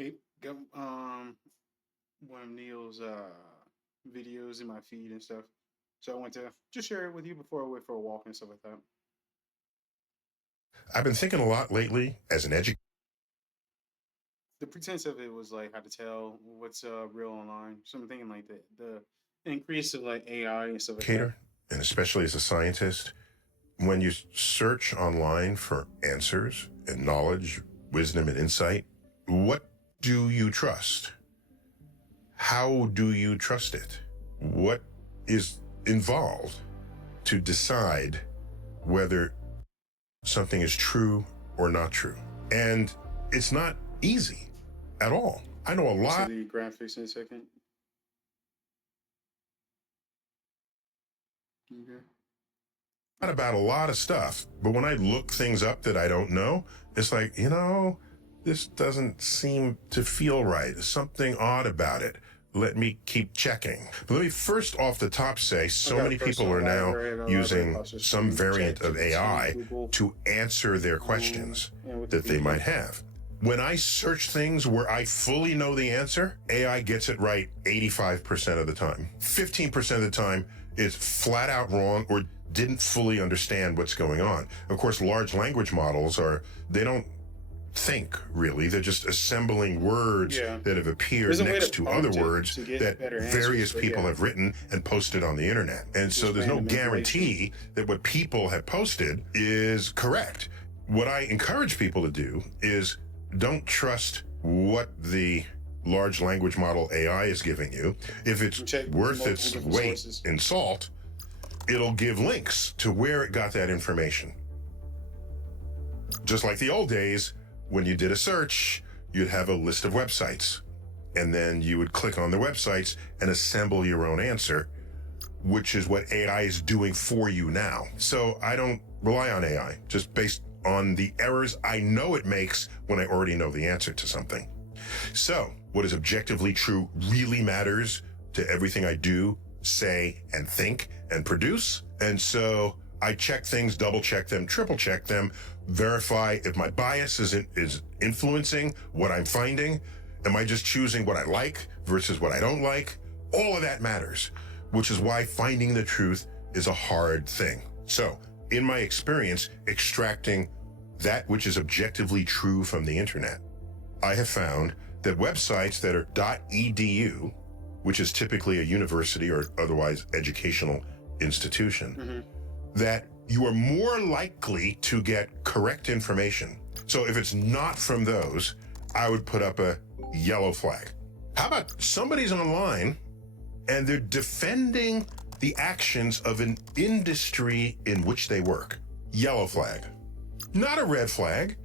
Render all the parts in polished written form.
Hey, got one of Neil's videos in my feed and stuff. So I want to just share it with you before I went for a walk and stuff like that. I've been thinking a lot lately as an The pretense of it was like how to tell what's real online. So I'm thinking like the increase of like AI and stuff like that. educator, and especially as a scientist, when you search online for answers and knowledge, wisdom, and insight, what do you trust? How do you trust it? What is involved to decide whether something is true or not true? And it's not easy at all. I know a So lot the graphics in a second. Okay. about a lot of stuff, but when I look things up that I don't know, it's like, this doesn't seem to feel right. There's something odd about it. Let me keep checking. But let me first off the top say I so got a many people personal are now library and a library using process some from variant of AI ChatGPT, Google, to answer their questions and that they Wikipedia. might have. When I search things where I fully know the answer, AI gets it right 85% of the time. 15% of the time, it's flat out wrong or didn't fully understand what's going on. Of course, large language models they don't think really. They're just assembling words Yeah. that have appeared There's a way next to to other prompt it words to get that better answers, various but people yeah. have written and posted on the internet. And so Just there's no random information. guarantee that what people have posted is correct. What I encourage people to do is don't trust what the large language model AI is giving you. If it's Check worth multiple its different weight sources. in salt, it'll give links to where it got that information. Just like the old days, when you did a search, you'd have a list of websites, and then you would click on the websites and assemble your own answer, which is what AI is doing for you now. So I don't rely on AI, just based on the errors I know it makes when I already know the answer to something. So what is objectively true really matters to everything I do, say, and think, and produce. And so I check things, double check them, triple check them, verify if my bias is influencing what I'm finding. Am I just choosing what I like versus what I don't like? All of that matters, which is why finding the truth is a hard thing. So, in my experience, extracting that which is objectively true from the internet, I have found that websites that are .edu, which is typically a university or otherwise educational institution, that you are more likely to get correct information. So if it's not from those, I would put up a yellow flag. How about somebody's online and they're defending the actions of an industry in which they work? Yellow flag. Not a red flag.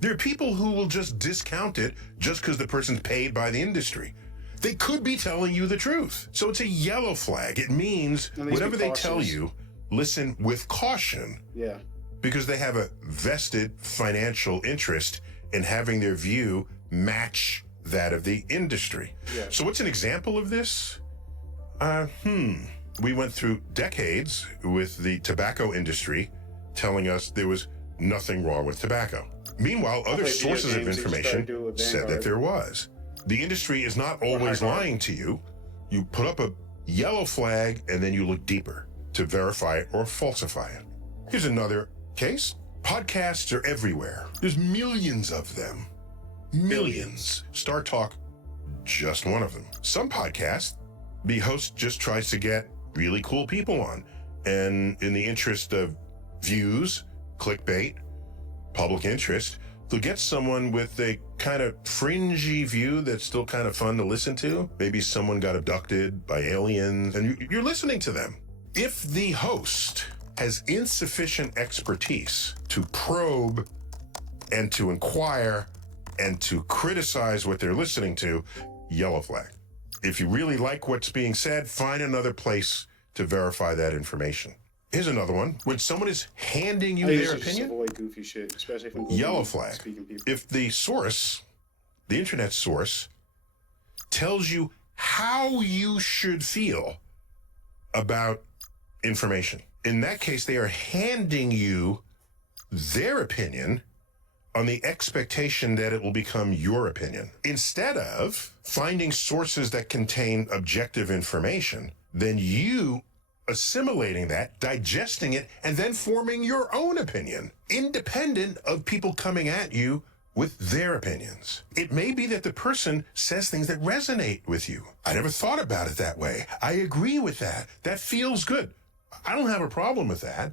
There are people who will just discount it just because the person's paid by the industry. They could be telling you the truth. So it's a yellow flag. It means whatever they tell you, listen with caution. Yeah. Because they have a vested financial interest in having their view match that of the industry. Yeah. So what's an example of this? We went through decades with the tobacco industry telling us there was nothing wrong with tobacco. Meanwhile, other sources of information said that there was. The industry is not always lying to you. You put up a yellow flag and then you look deeper to verify it or falsify it. Here's another case. Podcasts are everywhere. There's millions of them. Millions. Star Talk, just one of them. Some podcasts, the host just tries to get really cool people on. And in the interest of views, clickbait, public interest, they'll get someone with a kind of fringy view that's still kind of fun to listen to. Maybe someone got abducted by aliens and you're listening to them. If the host has insufficient expertise to probe and to inquire and to criticize what they're listening to, yellow flag. If you really like what's being said, find another place to verify that information. Here's another one. When someone is handing you their opinion, avoid goofy shit, especially from yellow flag. Speaking people. If the source, the internet source, tells you how you should feel about information, in that case, they are handing you their opinion on the expectation that it will become your opinion. Instead of finding sources that contain objective information, then you assimilating that, digesting it, and then forming your own opinion, independent of people coming at you with their opinions. It may be that the person says things that resonate with you. I never thought about it that way. I agree with that. That feels good. I don't have a problem with that.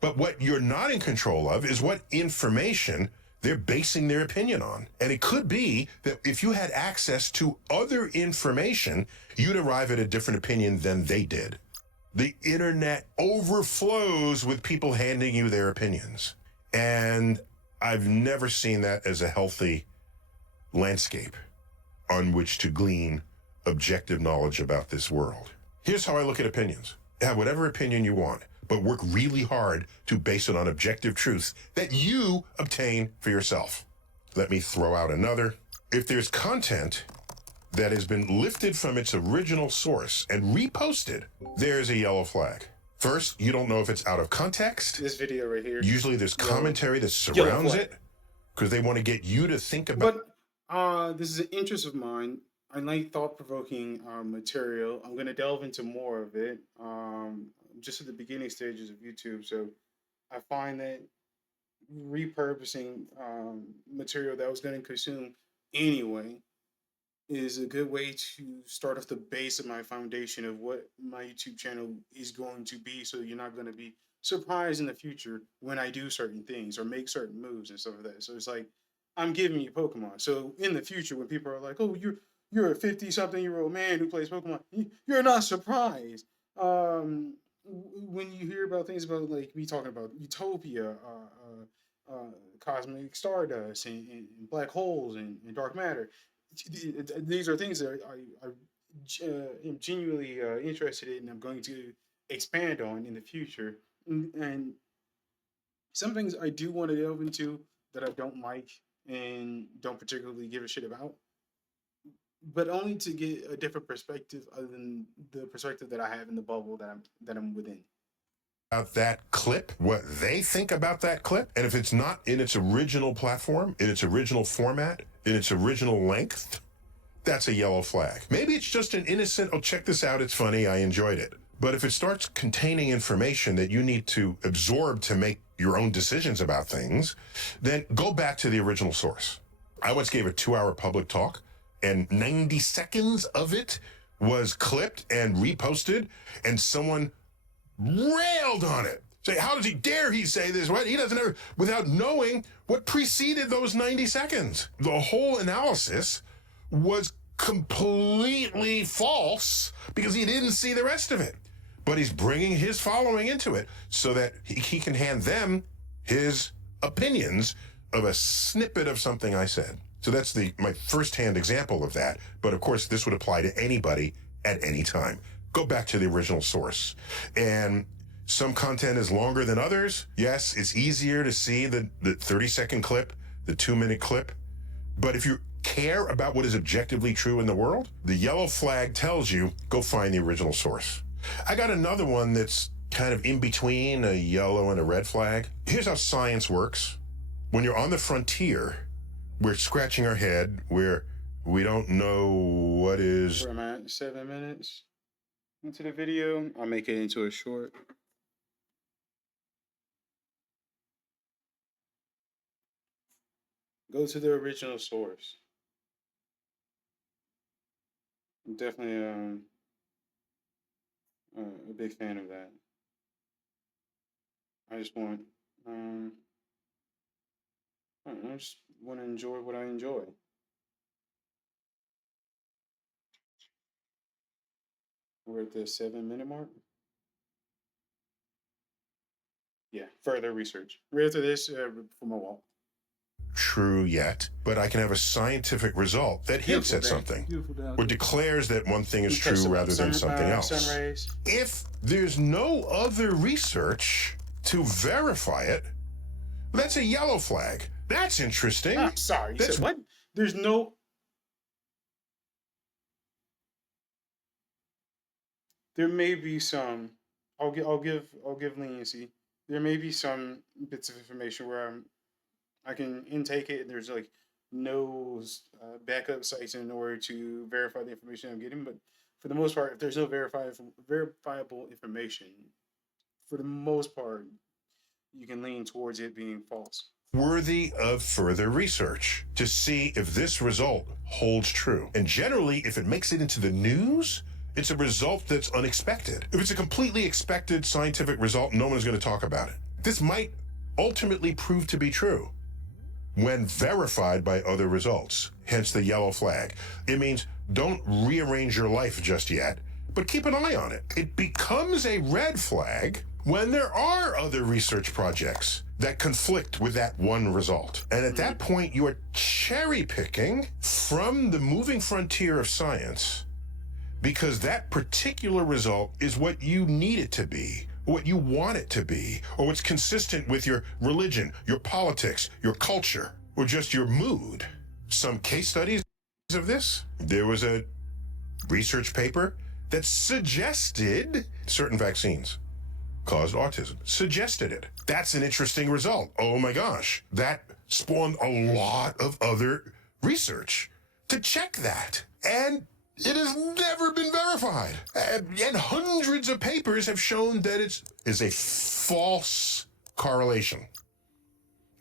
But what you're not in control of is what information they're basing their opinion on. And it could be that if you had access to other information, you'd arrive at a different opinion than they did. The internet overflows with people handing you their opinions. And I've never seen that as a healthy landscape on which to glean objective knowledge about this world. Here's how I look at opinions. Have whatever opinion you want, but work really hard to base it on objective truth that you obtain for yourself. Let me throw out another. If there's content that has been lifted from its original source and reposted, there's a yellow flag. First, you don't know if it's out of context. This video right here. Usually there's commentary that surrounds it because they want to get you to think about. But this is an interest of mine. I like thought-provoking material. I'm going to delve into more of it just at the beginning stages of YouTube. So I find that repurposing material that I was going to consume anyway is a good way to start off the base of my foundation of what my YouTube channel is going to be, so you're not going to be surprised in the future when I do certain things or make certain moves and stuff like that. So it's like I'm giving you Pokemon. So in the future, when people are like, "Oh, you're a 50-something-year-old man who plays Pokemon," you're not surprised. When you hear about things about like me talking about utopia, cosmic stardust, and black holes and dark matter, these are things that am genuinely interested in and I'm going to expand on in the future. And some things I do want to delve into that I don't like and don't particularly give a shit about, but only to get a different perspective other than the perspective that I have in the bubble that I'm within. About that clip, what they think about that clip, and if it's not in its original platform, in its original format, in its original length, that's a yellow flag. Maybe it's just an innocent, "Oh, check this out, it's funny, I enjoyed it." But if it starts containing information that you need to absorb to make your own decisions about things, then go back to the original source. I once gave a 2-hour public talk, and 90 seconds of it was clipped and reposted, and someone railed on it. Say, how does he dare he say this? What? He doesn't ever, without knowing what preceded those 90 seconds. The whole analysis was completely false because he didn't see the rest of it. But he's bringing his following into it so that he can hand them his opinions of a snippet of something I said. So that's my firsthand example of that. But of course, this would apply to anybody at any time. Go back to the original source. And some content is longer than others. Yes, it's easier to see the 30-second clip, the 2-minute clip. But if you care about what is objectively true in the world, the yellow flag tells you, go find the original source. I got another one that's kind of in between a yellow and a red flag. Here's how science works. When you're on the frontier, we're scratching our head, we don't know what is. Where am I at? 7 minutes into the video. I'll make it into a short. Go to the original source. I'm definitely a big fan of that. I just want, I don't know, I just want to enjoy what I enjoy. We're at the 7-minute mark. Yeah, further research. Right after this, for my walk. True yet, but I can have a scientific result that hints at something or declares that one thing is true rather than something else. If there's no other research to verify it, that's a yellow flag. That's interesting. I'm sorry. You said what? There's no. There may be some. I'll give leniency. There may be some bits of information where I can intake it. There's like no backup sites in order to verify the information I'm getting. But for the most part, if there's no verifiable information, for the most part, you can lean towards it being false. Worthy of further research to see if this result holds true. And generally, if it makes it into the news, it's a result that's unexpected. If it's a completely expected scientific result, no one's going to talk about it. This might ultimately prove to be true when verified by other results, hence the yellow flag. It means don't rearrange your life just yet, but keep an eye on it. It becomes a red flag when there are other research projects that conflict with that one result. And at that point, you are cherry picking from the moving frontier of science because that particular result is what you need it to be, what you want it to be, or what's consistent with your religion, your politics, your culture, or just your mood. Some case studies of this, there was a research paper that suggested certain vaccines caused autism. Suggested it. That's an interesting result. Oh my gosh. That spawned a lot of other research to check that. And it has never been verified. And hundreds of papers have shown that it is a false correlation.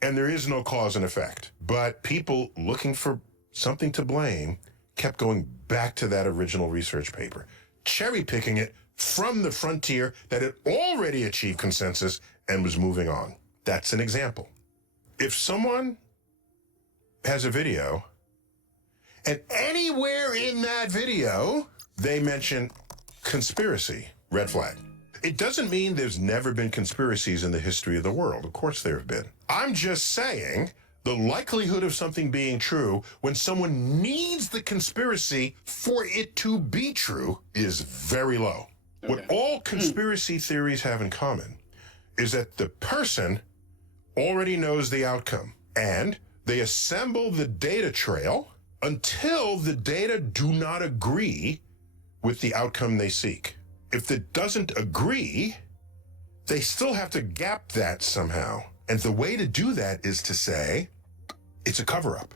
And there is no cause and effect. But people looking for something to blame kept going back to that original research paper, cherry picking it from the frontier that had already achieved consensus and was moving on. That's an example. If someone has a video and anywhere in that video they mention conspiracy, red flag. It doesn't mean there's never been conspiracies in the history of the world. Of course there have been. I'm just saying the likelihood of something being true when someone needs the conspiracy for it to be true is very low. Okay. What all conspiracy theories have in common is that the person already knows the outcome and they assemble the data trail until the data do not agree with the outcome they seek. If it doesn't agree, they still have to gap that somehow. And the way to do that is to say, it's a cover-up.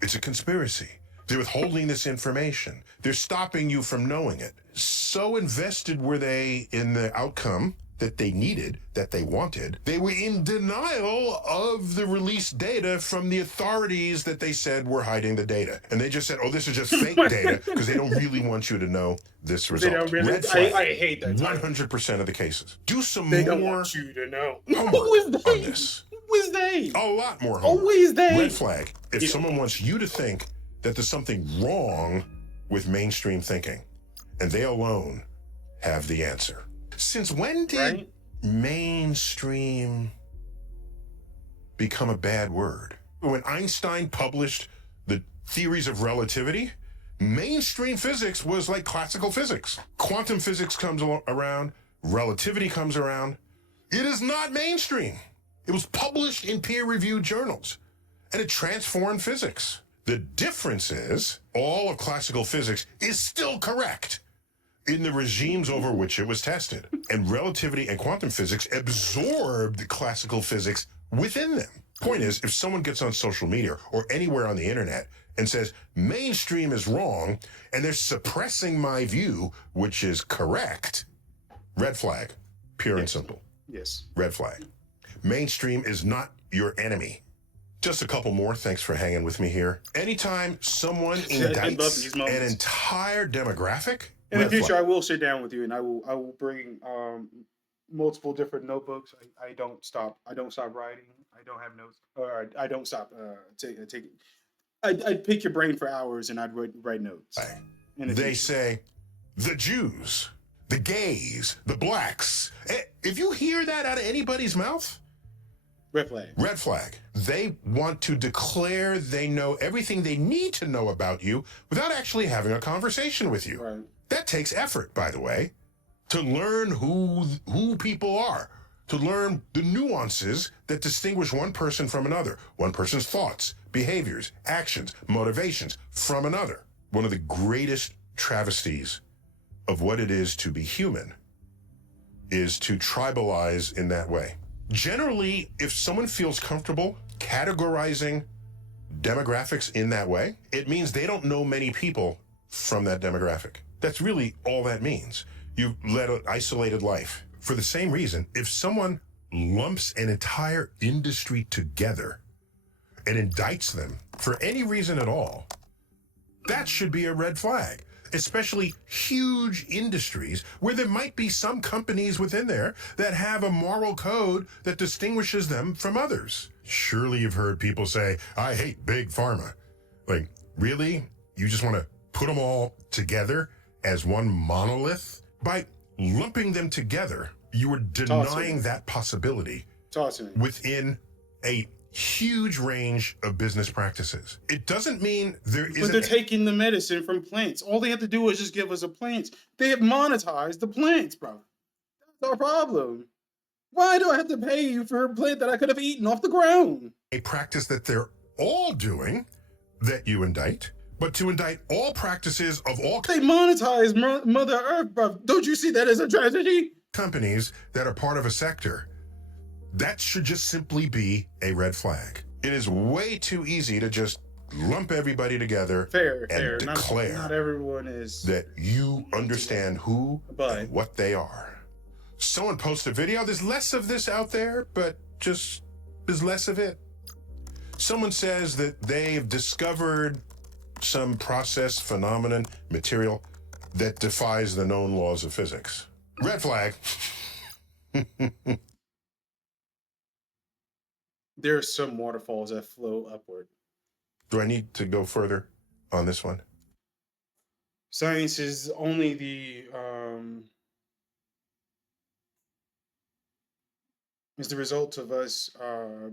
It's a conspiracy. They're withholding this information. They're stopping you from knowing it. So invested were they in the outcome that they needed, that they wanted, they were in denial of the released data from the authorities that they said were hiding the data. And they just said, oh, this is just fake data because they don't really want you to know this result. They don't really, red flag, I hate that. 100% of the cases. Do some they more don't want you to know. Who is they? On this. Who is they? A lot more homework. Always they. Red flag. If someone wants you to think that there's something wrong with mainstream thinking, and they alone have the answer. Since when did mainstream become a bad word? When Einstein published the theories of relativity, mainstream physics was like classical physics. Quantum physics comes around, relativity comes around. It is not mainstream. It was published in peer-reviewed journals, and it transformed physics. The difference is all of classical physics is still correct in the regimes over which it was tested. And relativity and quantum physics absorbed classical physics within them. Point is, if someone gets on social media or anywhere on the internet and says, mainstream is wrong, and they're suppressing my view, which is correct, red flag, pure and simple. Yes. Red flag. Mainstream is not your enemy. Just a couple more. Thanks for hanging with me here. Anytime someone indicts an entire demographic, in the future, I will sit down with you, and I will bring multiple different notebooks. I don't stop writing. I don't have notes, or I don't stop taking. I'd pick your brain for hours, and I'd write notes. They say the Jews, the gays, the blacks. If you hear that out of anybody's mouth, red flag. Red flag. They want to declare they know everything they need to know about you without actually having a conversation with you. Right. That takes effort, by the way, to learn who people are, to learn the nuances that distinguish one person from another, one person's thoughts, behaviors, actions, motivations from another. One of the greatest travesties of what it is to be human is to tribalize in that way. Generally, if someone feels comfortable categorizing demographics in that way, it means they don't know many people from that demographic. That's really all that means. You've led an isolated life. For the same reason, if someone lumps an entire industry together and indicts them for any reason at all, that should be a red flag, especially huge industries where there might be some companies within there that have a moral code that distinguishes them from others. Surely you've heard people say, I hate big pharma. Like, really? You just want to put them all together as one monolith? By lumping them together, you were denying that possibility within a huge range of business practices. It doesn't mean there isn't... But they're taking the medicine from plants. All they have to do is just give us a plant. They have monetized the plants, bro. That's our problem. Why do I have to pay you for a plant that I could have eaten off the ground? A practice that they're all doing that you indict, but to indict all practices of all... They monetize Mother Earth, bro. Don't you see that as a tragedy? Companies that are part of a sector, that should just simply be a red flag. It is way too easy to just lump everybody together and declare not everyone is that you understand who and what they are. Someone posts a video, there's less of this out there, but just there's less of it. Someone says that they've discovered some process, phenomenon, material that defies the known laws of physics. Red flag. There are some waterfalls that flow upward. Do I need to go further on this one? Science is only the result of us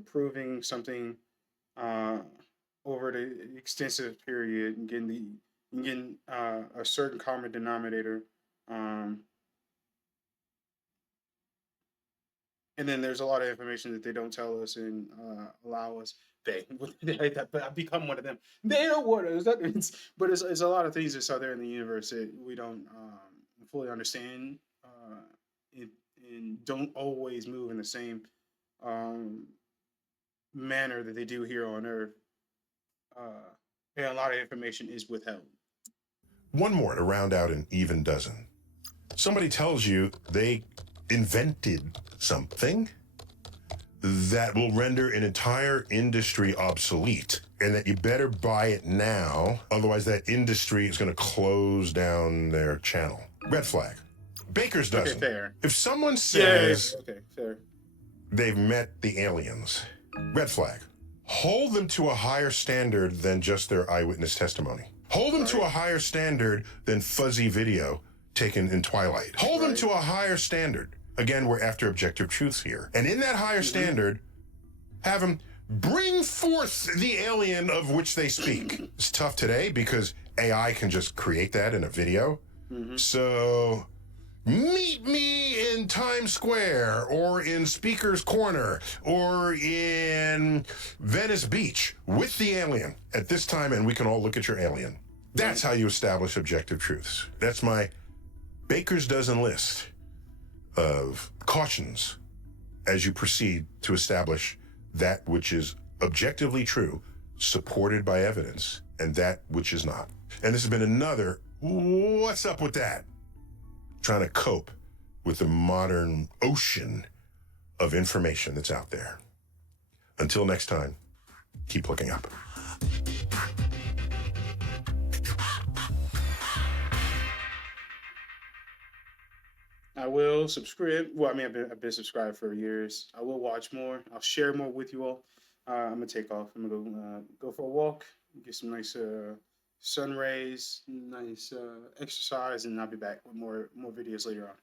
proving something over the extensive period and getting a certain common denominator. And then there's a lot of information that they don't tell us and allow us. They become one of them. They don't want us. But it's a lot of things that's out there in the universe that we don't fully understand and don't always move in the same manner that they do here on Earth. And a lot of information is withheld. One more to round out an even dozen. Somebody tells you they invented something that will render an entire industry obsolete and that you better buy it now, otherwise that industry is going to close down their channel. Red flag. Baker's dozen. Okay, fair. If someone says fair. They've met the aliens, red flag. Hold them to a higher standard than just their eyewitness testimony. Hold them to a higher standard than fuzzy video taken in Twilight. Hold them to a higher standard. Again, we're after objective truths here. And in that higher standard, have them bring forth the alien of which they speak. It's tough today because AI can just create that in a video. So meet me in Times Square or in Speaker's Corner or in Venice Beach with the alien at this time, and we can all look at your alien. That's how you establish objective truths. That's my baker's dozen list of cautions as you proceed to establish that which is objectively true, supported by evidence, and that which is not. And this has been another, what's up with that? Trying to cope with the modern ocean of information that's out there. Until next time, keep looking up. I will subscribe. Well, I mean, I've been subscribed for years. I will watch more. I'll share more with you all. I'm gonna take off. I'm gonna go for a walk, get some nice sun rays, nice exercise, and I'll be back with more videos later on.